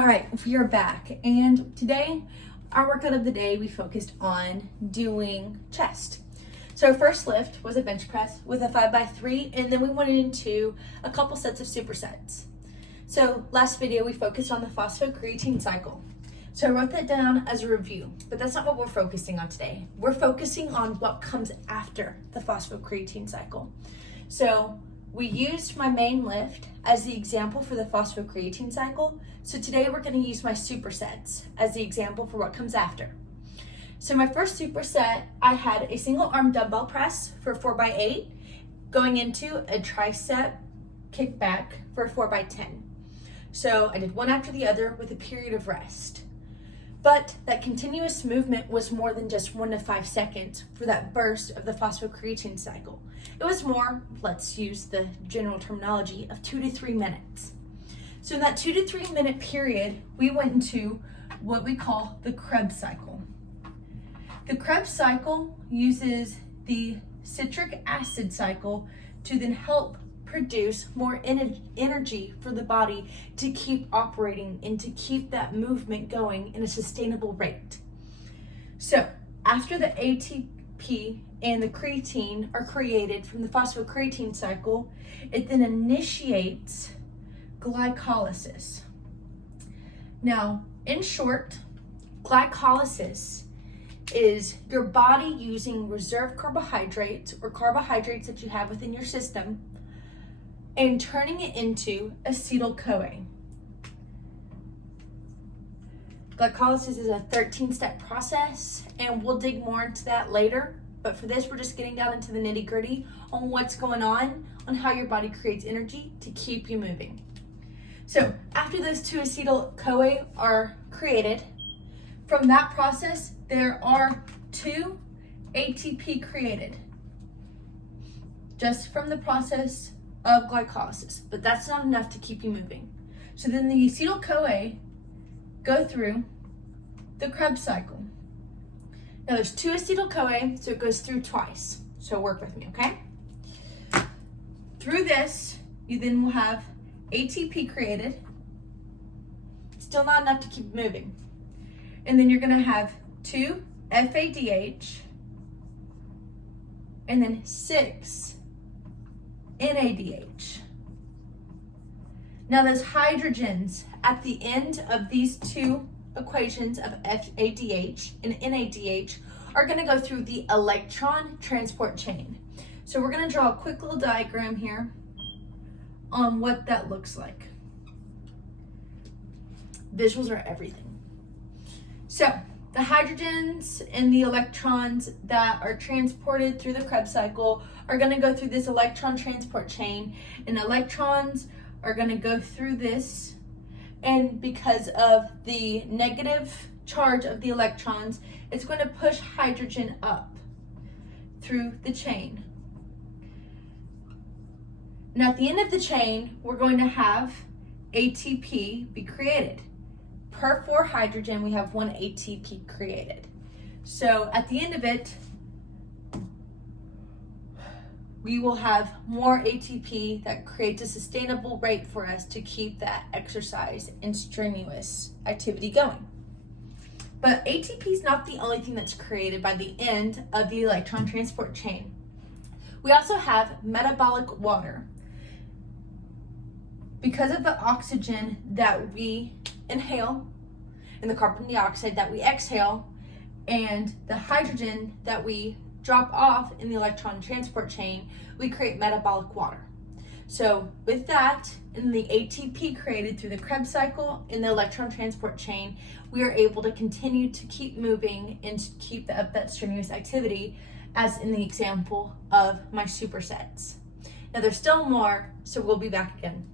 All right, we are back, and today, our workout of the day, we focused on doing chest. So our first lift was a bench press with a 5x3, and then we went into a couple sets of supersets. So last video, we focused on the phosphocreatine cycle. So I wrote that down as a review, but that's not what we're focusing on today. We're focusing on what comes after the phosphocreatine cycle. So we used my main lift as the example for the phosphocreatine cycle. So today we're going to use my supersets as the example for what comes after. So my first superset, I had a single arm dumbbell press for 4x8 going into a tricep kickback for 4x10. So I did one after the other with a period of rest. But that continuous movement was more than just 1 to 5 seconds for that burst of the phosphocreatine cycle. It was more, let's use the general terminology, of 2 to 3 minutes. So in that 2 to 3 minute period, we went into what we call the Krebs cycle. The Krebs cycle uses the citric acid cycle to then help produce more energy for the body to keep operating and to keep that movement going in a sustainable rate. So after the ATP and the creatine are created from the phosphocreatine cycle, it then initiates glycolysis. Now, in short, glycolysis is your body using reserve carbohydrates or carbohydrates that you have within your system and turning it into acetyl-CoA. Glycolysis is a 13-step process, and we'll dig more into that later. But for this, we're just getting down into the nitty-gritty on what's going on how your body creates energy to keep you moving. So after those two acetyl-CoA are created, from that process, there are 2 ATP created just from the process of glycolysis, but that's not enough to keep you moving. So then the acetyl-CoA go through the Krebs cycle. Now there's 2 acetyl-CoA, so it goes through twice. So work with me, okay? Through this, you then will have ATP created. Still not enough to keep moving. And then you're gonna have 2 FADH, and then 6 NADH. Now those hydrogens at the end of these 2 equations of FADH and NADH are going to go through the electron transport chain. So we're going to draw a quick little diagram here on what that looks like. Visuals are everything. So the hydrogens and the electrons that are transported through the Krebs cycle are going to go through this electron transport chain, and electrons are going to go through this, and because of the negative charge of the electrons, it's going to push hydrogen up through the chain. Now at the end of the chain, we're going to have ATP be created. Per 4 hydrogen, we have 1 ATP created. So at the end of it, we will have more ATP that creates a sustainable rate for us to keep that exercise and strenuous activity going. But ATP is not the only thing that's created by the end of the electron transport chain. We also have metabolic water. Because of the oxygen that we inhale and the carbon dioxide that we exhale and the hydrogen that we drop off in the electron transport chain, we create metabolic water. So with that, in the ATP created through the Krebs cycle in the electron transport chain, we are able to continue to keep moving and to keep up that strenuous activity, as in the example of my supersets. Now there's still more, so we'll be back again.